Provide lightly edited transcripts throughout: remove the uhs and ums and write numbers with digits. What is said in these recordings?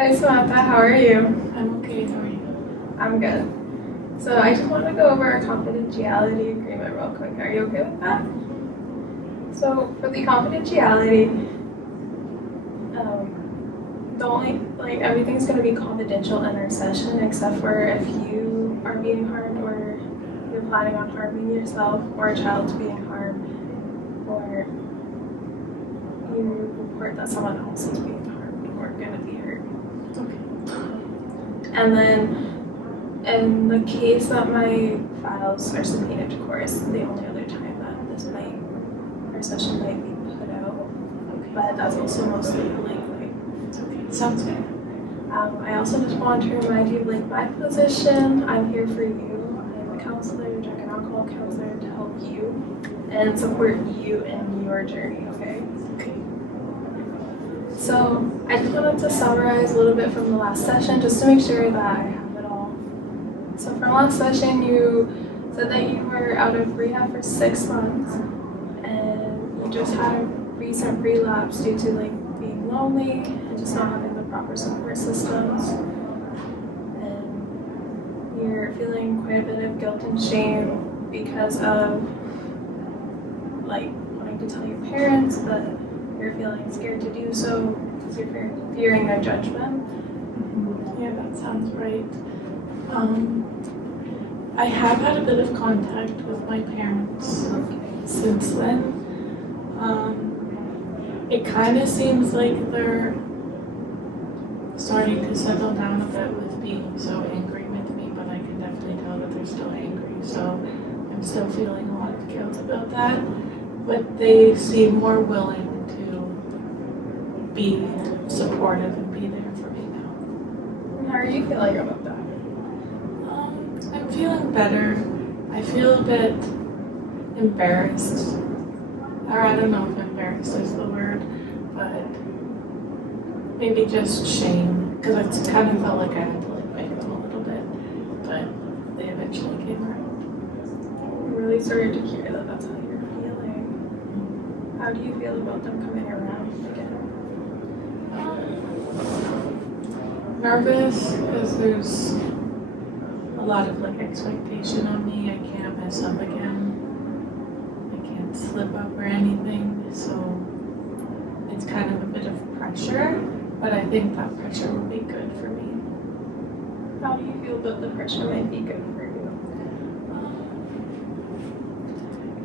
Hi Samantha, how are you? I'm okay, how are you? I'm good. So I just want to go over a confidentiality agreement real quick. Are you okay with that? So for the confidentiality, the only everything's going to be confidential in our session except for if you are being harmed or you're planning on harming yourself or a child's being harmed or you report that someone else is being harmed or going to be hurt. Okay. And then in the case that my files are subpoenaed to court, is the only other time that our session might be put out. Okay. But that's also mostly likely. Okay. Sounds good. I also just want to remind you of my position. I'm here for you. I'm a counselor, drug and alcohol counselor, to help you and support you in your journey, okay? Okay. So I just wanted to summarize a little bit from the last session just to make sure that I have it all. So from last session, you said that you were out of rehab for 6 months and you just had a recent relapse due to being lonely and just not having the proper support systems. And you're feeling quite a bit of guilt and shame because of wanting to tell your parents, but you're feeling scared to do so because you're fearing their judgment. Yeah, that sounds right. I have had a bit of contact with my parents since then. It kind of seems like they're starting to settle down a bit with being so angry with me, but I can definitely tell that they're still angry, so I'm still feeling a lot of guilt about that. But they seem more willing to be supportive and be there for me now. And how are you feeling about that? I'm feeling better. I feel a bit embarrassed. Or I don't know if embarrassed is the word, but maybe just shame, because it's kind of felt like I had to beg them a little bit, but they eventually came around. I'm really sorry to hear that that's how you're feeling. How do you feel about them coming around again? Nervous, because there's a lot of expectation on me. I can't mess up again. I can't slip up or anything, so it's kind of a bit of pressure, but I think that pressure will be good for me. How do you feel that the pressure might be good for you?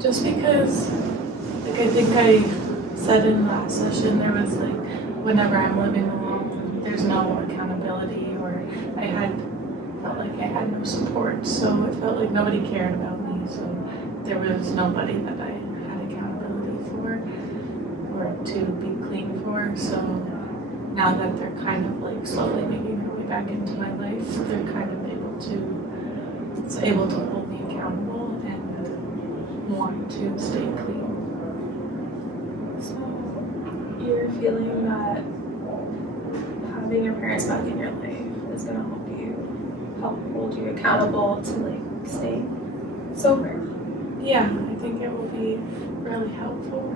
Just because, I think I said in the last session, there was whenever I'm living alone, there's no accountability, or felt like I had no support, so it felt like nobody cared about me, so there was nobody that I had accountability for or to be clean for. So now that they're kind of slowly making their way back into my life, they're kind of able to hold me accountable and want to stay clean. So you're feeling that having your parents back in your life is going to help hold you accountable to stay sober. Yeah, I think it will be really helpful.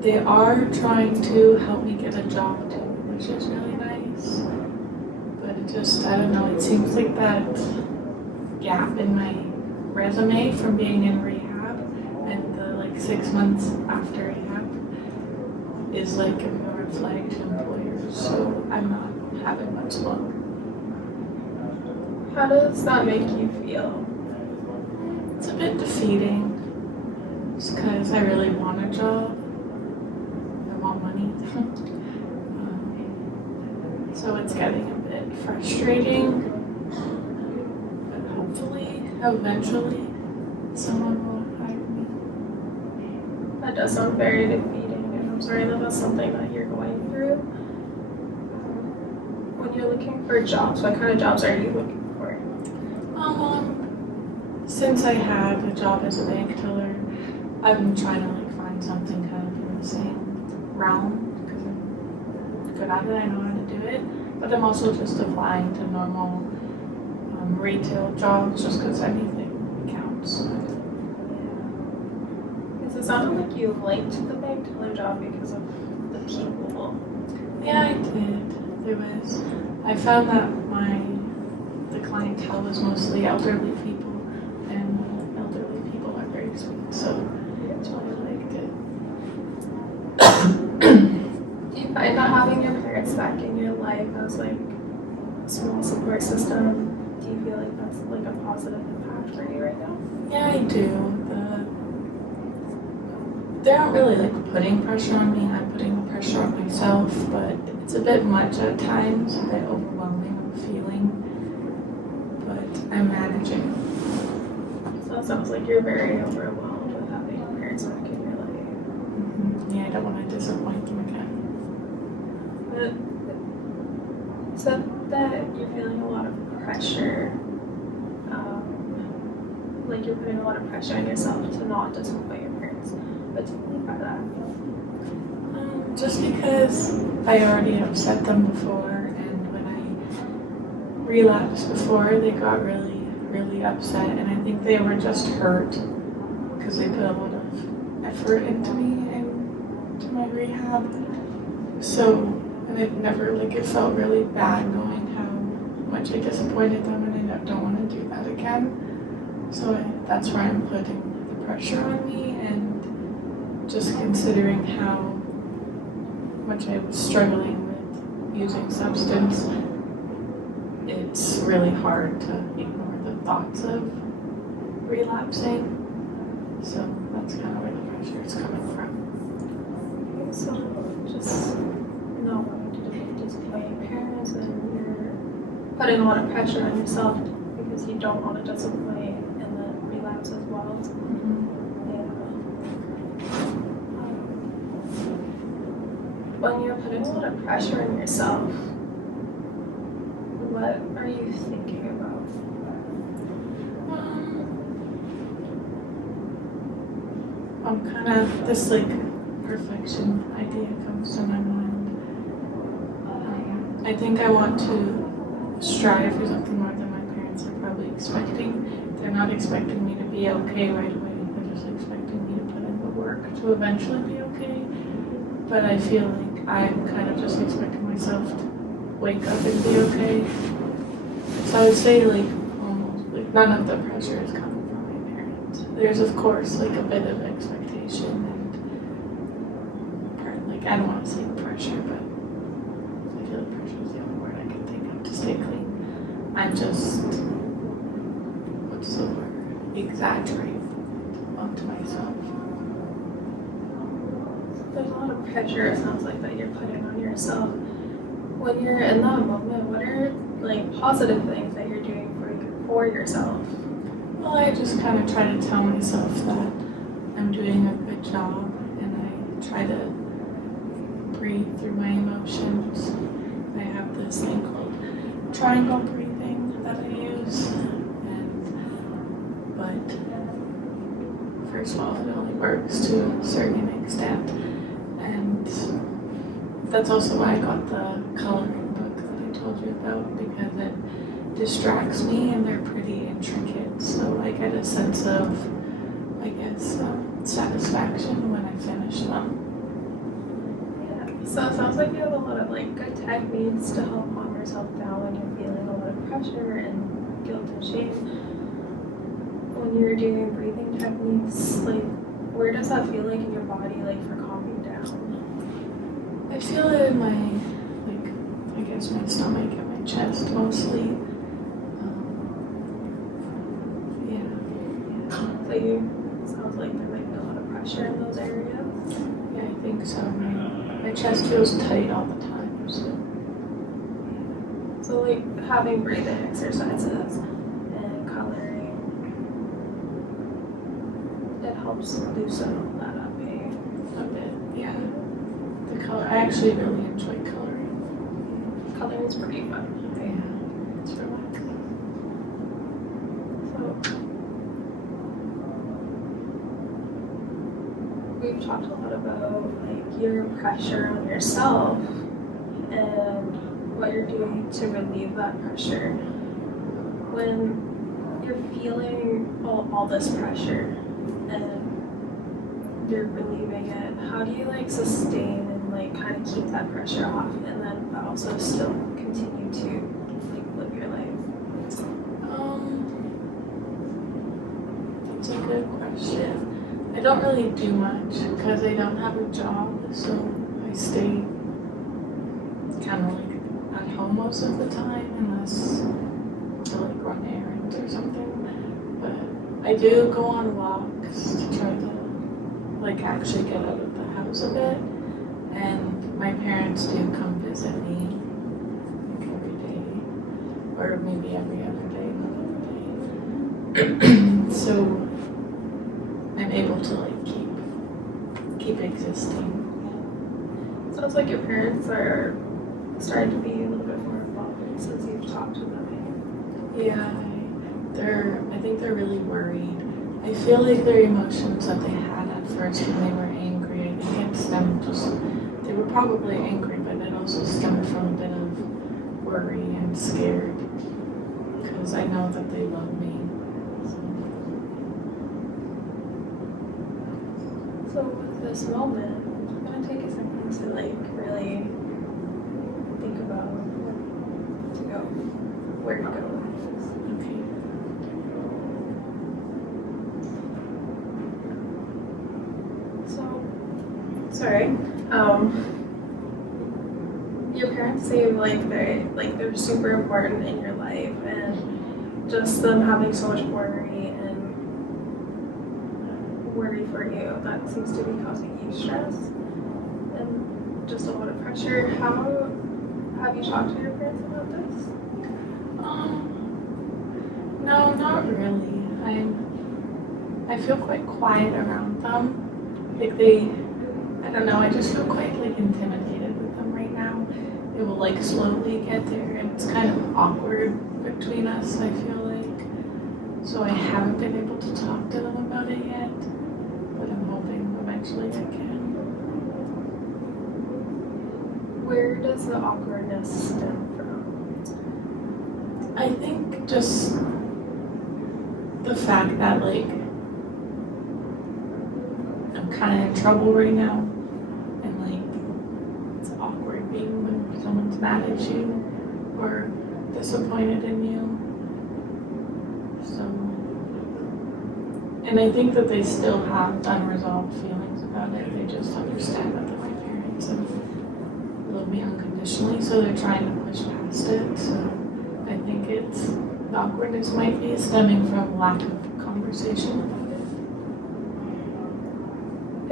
They are trying to help me get a job too, which is really nice. But I don't know, it seems like that gap in my resume from being in rehab and the 6 months after rehab is a red flag to employers, so I'm not having much luck. How does that make you feel? It's a bit defeating, just because I really want a job. I want money. So it's getting a bit frustrating, but hopefully, eventually, someone will hire me. That does sound very defeating, and I'm sorry that that's something that you're going through. When you're looking for jobs, what kind of jobs are you looking for? Since I had a job as a bank teller, I'm trying to find something kind of in the same realm, because I'm good at it, I know how to do it, but I'm also just applying to normal retail jobs just because anything counts. Because it sounded like you liked the bank teller job because of people? Yeah, I did. I found that the clientele was mostly elderly people, and elderly people are very sweet, so that's why I liked it. Do you find that having your parents back in your life as like a small support system, do you feel like that's like a positive impact for you right now? Yeah, I do. They aren't really like putting pressure on me, I'm putting the pressure on myself, but it's a bit much at times, a bit overwhelming of a feeling, but I'm managing. So it sounds like you're very overwhelmed with having your parents back in your life. Mm-hmm. Yeah, I don't want to disappoint them again. But you said that you're feeling a lot of pressure, like you're putting a lot of pressure on yourself to not disappoint your parents. What do you mean by that? Just because I already upset them before, and when I relapsed before, they got really, really upset, and I think they were just hurt because they put a lot of effort into me and to my rehab. So, and it felt really bad knowing how much I disappointed them, and I don't want to do that again. So that's where I'm putting the pressure on me, and just considering how much I was struggling with using substance, it's really hard to ignore the thoughts of relapsing. So that's kind of where the pressure is coming from. So just not wanting to disappoint your parents, and you're putting a lot of pressure on yourself because you don't want to disappoint in the relapse as well. Mm-hmm. When you're putting a lot of pressure on yourself, what are you thinking about? I'm kind of, this like perfection idea comes to my mind. I think I want to strive for something more than my parents are probably expecting. They're not expecting me to be okay right away. They're just expecting me to put in the work to eventually be okay. But I feel like I'm kind of just expecting myself to wake up and be okay. So I would say like almost like none of the pressure is coming from my parents. There's of course like a bit of expectation and like I don't want to say pressure, but I feel like pressure is the only word I can think of to stay clean. I'm just what's the word? Exaggerating onto myself. There's a lot of pressure, it sounds like, that you're putting on yourself. When you're in that moment, what are like positive things that you're doing for yourself? Well, I just kind of try to tell myself that I'm doing a good job, and I try to breathe through my emotions. I have this thing called triangle breathing that I use, but first of all, it only works to a certain extent. And that's also why I got the coloring book that I told you about, because it distracts me and they're pretty intricate. So I get a sense of, I guess, satisfaction when I finish them. Yeah. So it sounds like you have a lot of like good techniques to help calm yourself down when you're feeling a lot of pressure and guilt and shame. When you're doing breathing techniques, like where does that feel like in your body, like for calming down? I feel it in my, like, I guess my stomach and my chest mostly. Yeah. So sounds like there might be a lot of pressure in those areas. Yeah, I think so. My chest feels tight all the time. So like having breathing exercises and coloring, it helps loosen all that up, eh? A bit, yeah. The color, I actually really enjoy coloring. Coloring is pretty fun. Yeah, it's relaxing. So we've talked a lot about like your pressure on yourself and what you're doing to relieve that pressure. When you're feeling all this pressure and you're relieving it, how do you like sustain and like kind of keep that pressure off and then but also still continue to like live your life? That's a good question. I don't really do much because I don't have a job, so I stay kind of like at home most of the time unless to like run errands or something. But I do go on walks to try to like actually get out of the house a bit. And my parents do come visit me like every day, or maybe every other day, so I'm able to like keep existing. Sounds like your parents are starting to be a little bit more involved since you've talked to them. Yeah, I think they're really worried. I feel like their emotions that they had at first when they were angry, I think it stemmed they were probably angry, but it also stemmed from a bit of worry and scared because I know that they love me. So with this moment, I'm gonna take a second to like really think about where to go with this. Okay. So, sorry. Your parents say they're super important in your life, and just them having so much worry for you, that seems to be causing you stress and just a lot of pressure. How have you talked to your parents about this? No, not really. I feel quite quiet around them. Like I don't know, I just feel quite like intimidated with them right now. It will like slowly get there and it's kind of awkward between us, I feel like. So I haven't been able to talk to them about it yet, but I'm hoping eventually I can. Where does the awkwardness stem from? I think just the fact that like I'm kind of in trouble right now, and like it's awkward being when someone's mad at you or disappointed in you. So, and I think that they still have unresolved feelings about it. They just understand that they're my parents and love me unconditionally, so they're trying to push past it. So I think the awkwardness might be stemming from lack of conversation about it.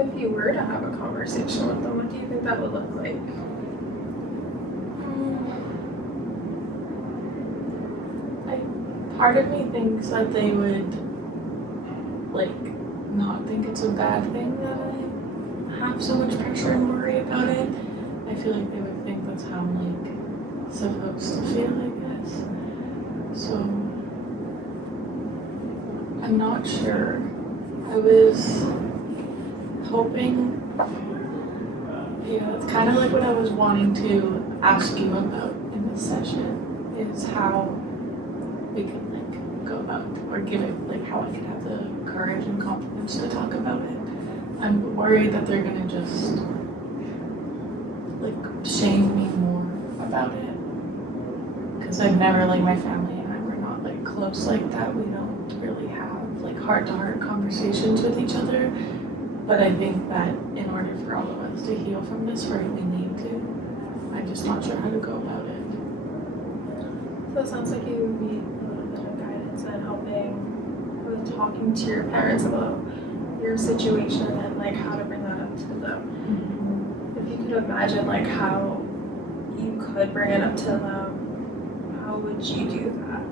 If you were to have a conversation with them, what do you think that would look like? Part of me thinks that they would like not think it's a bad thing that I have so much pressure and worry about it. I feel like they would think that's how I'm like supposed to feel, I guess. So I'm not sure. I was hoping, it's kind of like what I was wanting to ask you about in this session, is how we could like go about, or give it, like how I could have the courage and confidence to talk about it. I'm worried that they're gonna just like shame me more about it, because I've never, like my family and I were not like close like that. We don't really have like heart-to-heart conversations with each other. But I think that in order for all of us to heal from this, we need to. I'm just not sure how to go about it. So it sounds like you need a little bit of guidance and helping with talking to your parents about your situation and like how to bring that up to them. Mm-hmm. If you could imagine like how you could bring it up to them, how would you do that?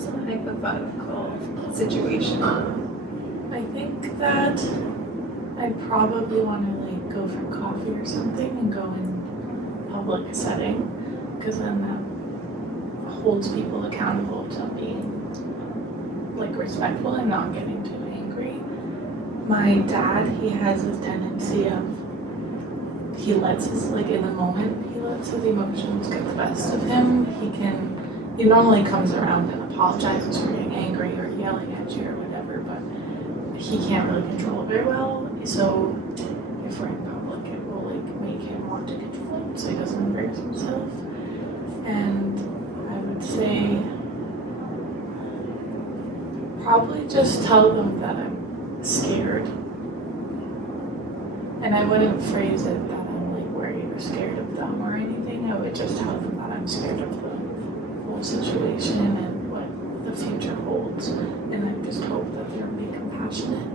Some hypothetical situation. I think that I'd probably want to like go for coffee or something and go in public setting, because then that holds people accountable to being like respectful and not getting too angry. My dad, he has a tendency of, he lets his, like in the moment, he lets his emotions get the best of him. He normally comes around and apologizes for getting angry or yelling at you or whatever, but he can't really control it very well. So if we're in public, it will Probably just tell them that I'm scared. And I wouldn't phrase it that I'm like worried or scared of them or anything. I would just tell them that I'm scared of the whole situation and what the future holds. And I just hope that they'll be compassionate.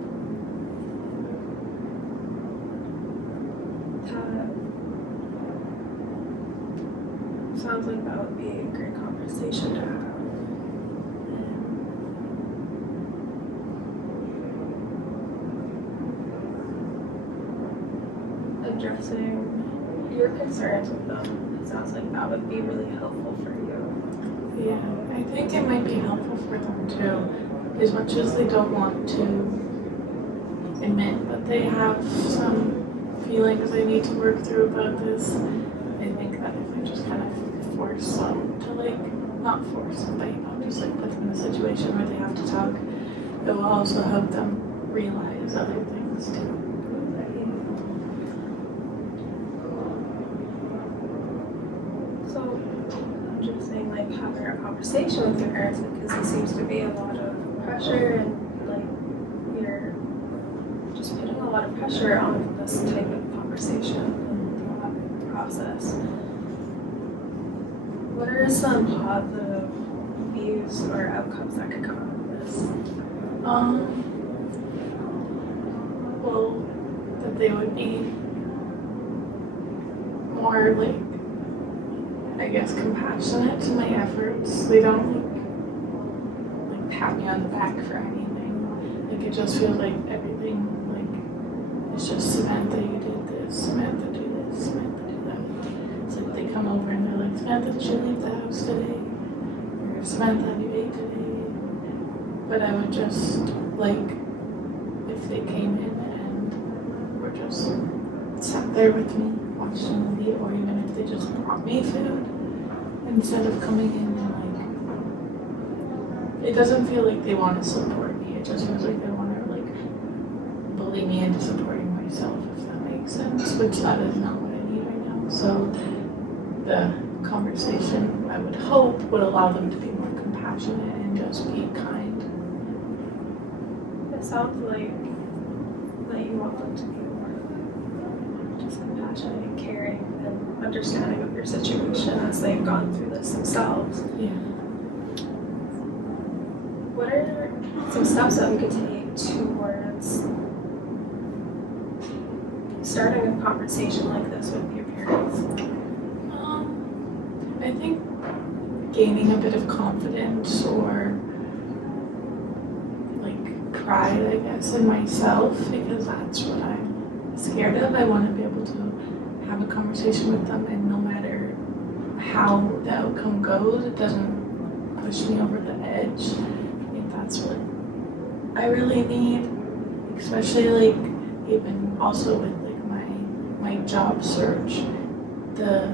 That sounds like that would be a great conversation to have. Addressing your concerns with them, it sounds like that would be really helpful for you. Yeah, I think it might be helpful for them too, as much as they don't want to admit that they have some feelings they need to work through about this. I think that if I just kind of force them to not force them, but just put them in a situation where they have to talk, it will also help them realize other things too. So I'm just saying having a conversation with your parents, because there seems to be a lot of pressure and you're just putting a lot of pressure on this type of conversation and process. What are some positive views or outcomes that could come out of this? Well, that they would be more I guess compassionate to my efforts. They don't pat me on the back for anything. It just feels like everything it's just Samantha, you did this, Samantha do this, Samantha do that. It's they come over and they're Samantha, did you leave the house today? Or Samantha, have you ate today? But I would just if they came in and were just sat there with me, watched a movie, or even if they just brought me food instead of coming in and it doesn't feel like they want to support me. It just feels like they want to bully me into supporting myself, if that makes sense, which that is not what I need right now. So the conversation, I would hope, would allow them to be more compassionate and just be kind. It sounds like that you want them to be more just compassionate and caring and understanding of your situation as they've gone through this themselves. Yeah. What are some steps that we could take towards starting a conversation like this with your parents? I think gaining a bit of confidence or pride, I guess, in myself, because that's what I'm scared of. I want to be able to have a conversation with them, and no matter how the outcome goes, it doesn't push me over the edge. I think that's what I really need, especially even also with my job search. The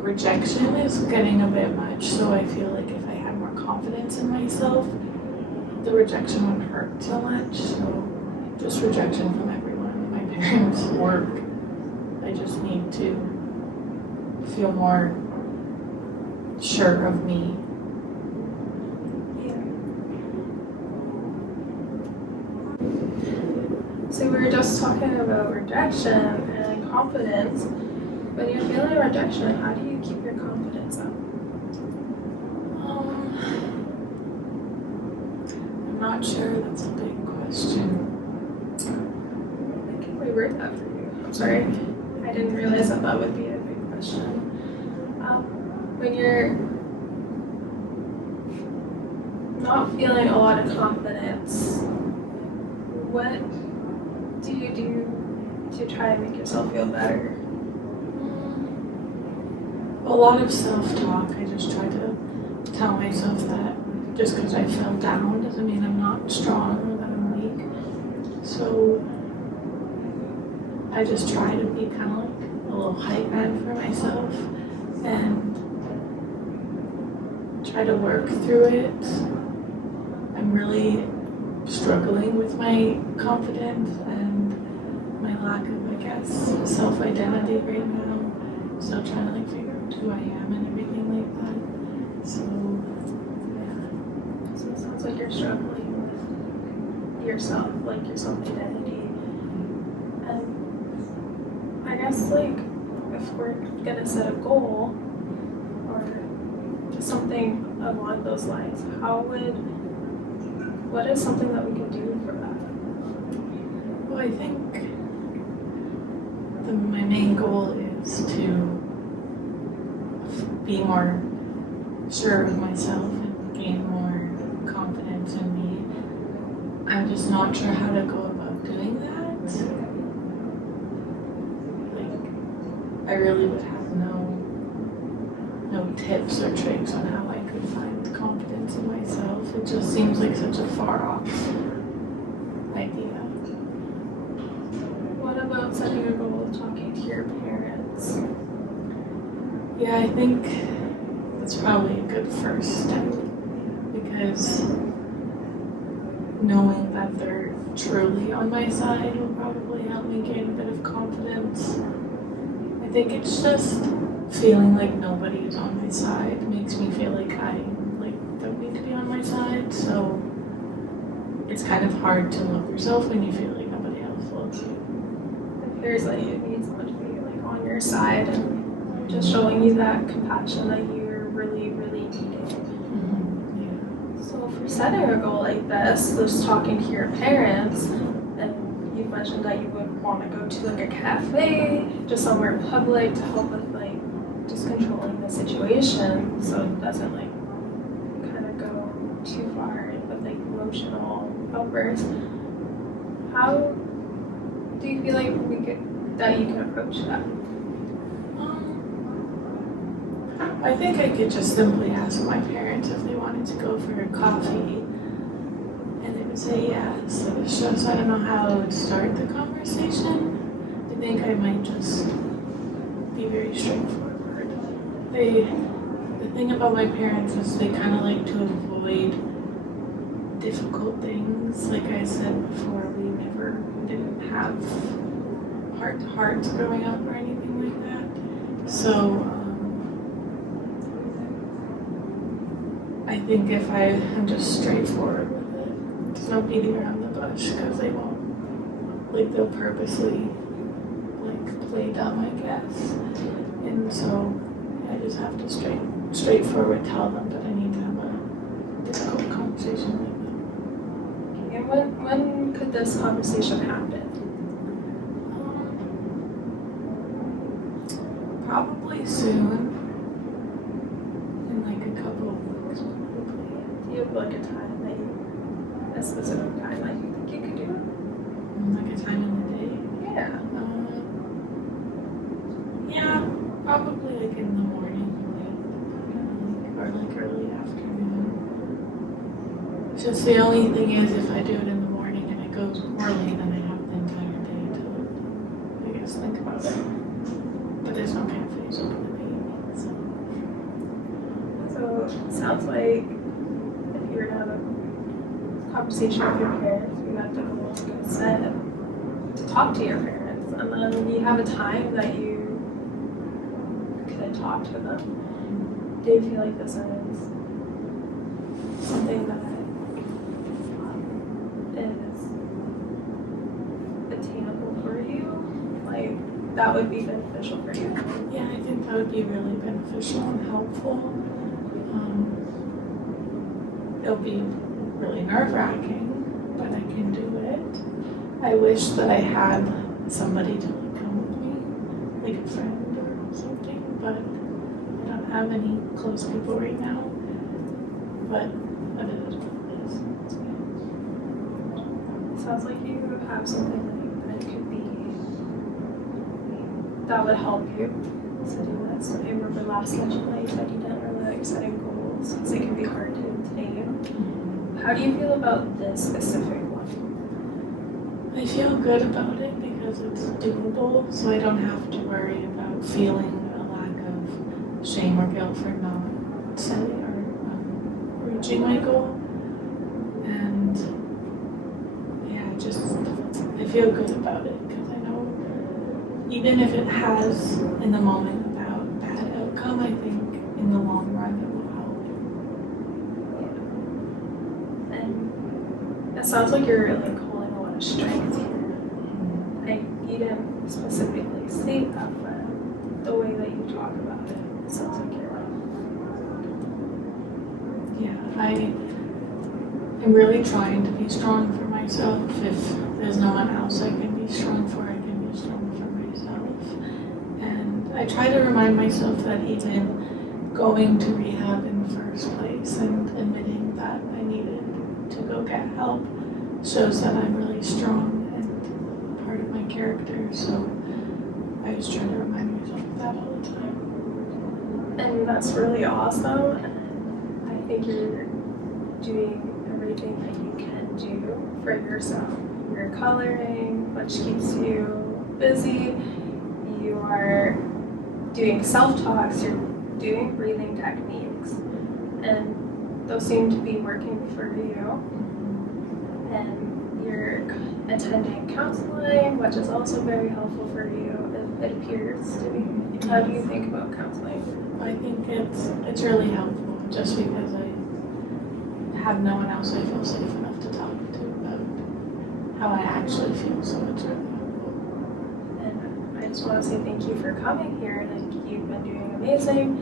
rejection is getting a bit much, so I feel if I had more confidence in myself, the rejection wouldn't hurt so much. So just rejection from everyone, my parents, work. I just need to feel more sure of me. Yeah. So we were just talking about rejection and confidence. When you're feeling rejection, how do you keep your confidence up? I'm not sure. That's a big question. I can reword that for you. I'm sorry. I didn't realize that would be a big question. When you're not feeling a lot of confidence, what do you do to try and make yourself feel better? A lot of self-talk. I just try to tell myself that just because I fell down doesn't mean I'm not strong or that I'm weak. So I just try to be kind of a little hype man for myself and try to work through it. I'm really struggling with my confidence and my lack of, self-identity right now. Still trying to figure out who I am and everything like that. So, yeah. So it sounds like like you're struggling with yourself, like your self-identity. And I guess like if we're gonna set a goal or just something along those lines, what is something that we can do for that? Well, I think my main goal is to be more sure of myself and gain more confidence in me. I'm just not sure how to go about doing that. Like, I really would have no tips or tricks on how I could find confidence in myself. It just seems like such a far off idea. What about setting a goal of talking to your parents? Yeah, I think that's probably a good first step, because knowing that they're truly on my side will probably help me gain a bit of confidence. I think it's just feeling like nobody is on my side makes me feel like I don't need to be on my side. So it's kind of hard to love yourself when you feel like nobody else loves you. It appears like you need someone to be like on your side and just showing you that compassion that you're really, really needing. Yeah. So if you're setting a goal like this, just talking to your parents, and you mentioned that you would want to go to like a cafe, just somewhere public to help with like just controlling the situation so it doesn't like kind of go too far with like emotional outbursts. How do you feel like that you can approach that? I think I could just simply ask my parents if they wanted to go for a coffee, and they would say yes. It's just I don't know how I would start the conversation. I think I might just be very straightforward. The thing about my parents is they kind of like to avoid difficult things. Like I said before, we didn't have heart-to-hearts growing up or anything like that. So I think if I am just straightforward with it, there's no beating around the bush, because they won't, they'll purposely play dumb, I guess. And so I just have to straightforward tell them that I need to have a difficult conversation with them. Okay, and when could this conversation happen? Probably soon, in a couple of weeks. Do you have like a time a specific time that you think you could do it? Like a time in the day? Yeah. Yeah, probably in the morning, or early afternoon. It's just the only thing is, if I do it in the morning and it goes poorly, then I have the entire day to, I guess, think about it. But there's no cafes open at 8, so. So it sounds like if you were to have a conversation with your parents, you have to go, like I said, to talk to your parents, and then you have a time that you could talk to them. Do you feel like this is something that is attainable for you? Like, that would be beneficial for you? Yeah, I think that would be really beneficial and helpful. It'll be really nerve-wracking, but I can do it. I wish that I had somebody to come with me, like a friend or something, but I don't have any close people right now. But it is what it is. It sounds like you have something that could be, that would help you to do this. I remember last session that you said you didn't really like setting goals because it can be hard to attain. How do you feel about this specific one? I feel good about it because it's doable, so I don't have to worry about feeling a lack of shame or guilt for not setting or reaching my goal. And yeah, I feel good about it because I know even if it has in the moment about bad outcome, I think in the long run it will help. And it sounds like you're really holding a lot of strength here. Like, you didn't specifically state that, but the way that you talk about it, it sounds like you're I'm really trying to be strong for myself. If there's no one else I can be strong for, I can be strong for myself. And I try to remind myself that even going to rehab in the first place and admitting that I needed to go get help shows that I'm really strong and part of my character. So I just try to remind myself of that all the time. And that's really awesome. And I think you're doing everything that you can do for yourself. You're coloring, which keeps you busy. You are doing self-talks, you're doing breathing techniques, and those seem to be working for you. And you're attending counseling, which is also very helpful for you, it appears to be. How do you think about counseling? I think it's really helpful just because I have no one else I feel safe enough to talk to about how I actually feel, so it's really helpful. And I just want to say thank you for coming here. Like, you've been doing amazing,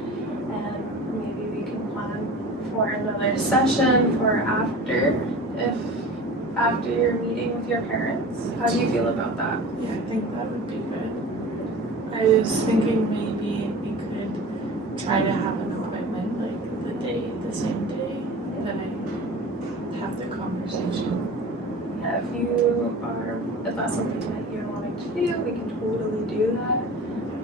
and maybe we can plan for another session for after your meeting with your parents. How do you feel about that? Yeah, I think that would be good. I was thinking maybe we could try to have an appointment like the same day that I have the conversation. Yeah, if that's something that you're wanting to do, we can totally do that.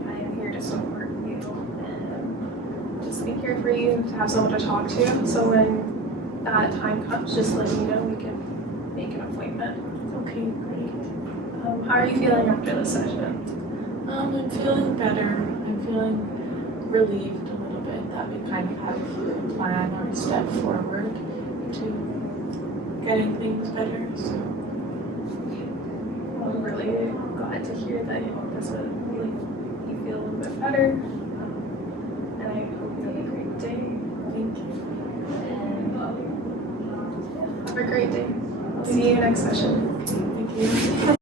I am here to support you and just be here for you, to have someone to talk to. So when that time comes, just let me know, we can make an appointment. Okay, great. How are you feeling after the session? I'm feeling better. I'm feeling relieved a little bit that we kind of have a plan or a step forward to getting things better. So I'm really glad to hear that this would make you feel a little bit better. And I hope you have a great day. thank you. And have a great day. I'll see you next session. Thank you.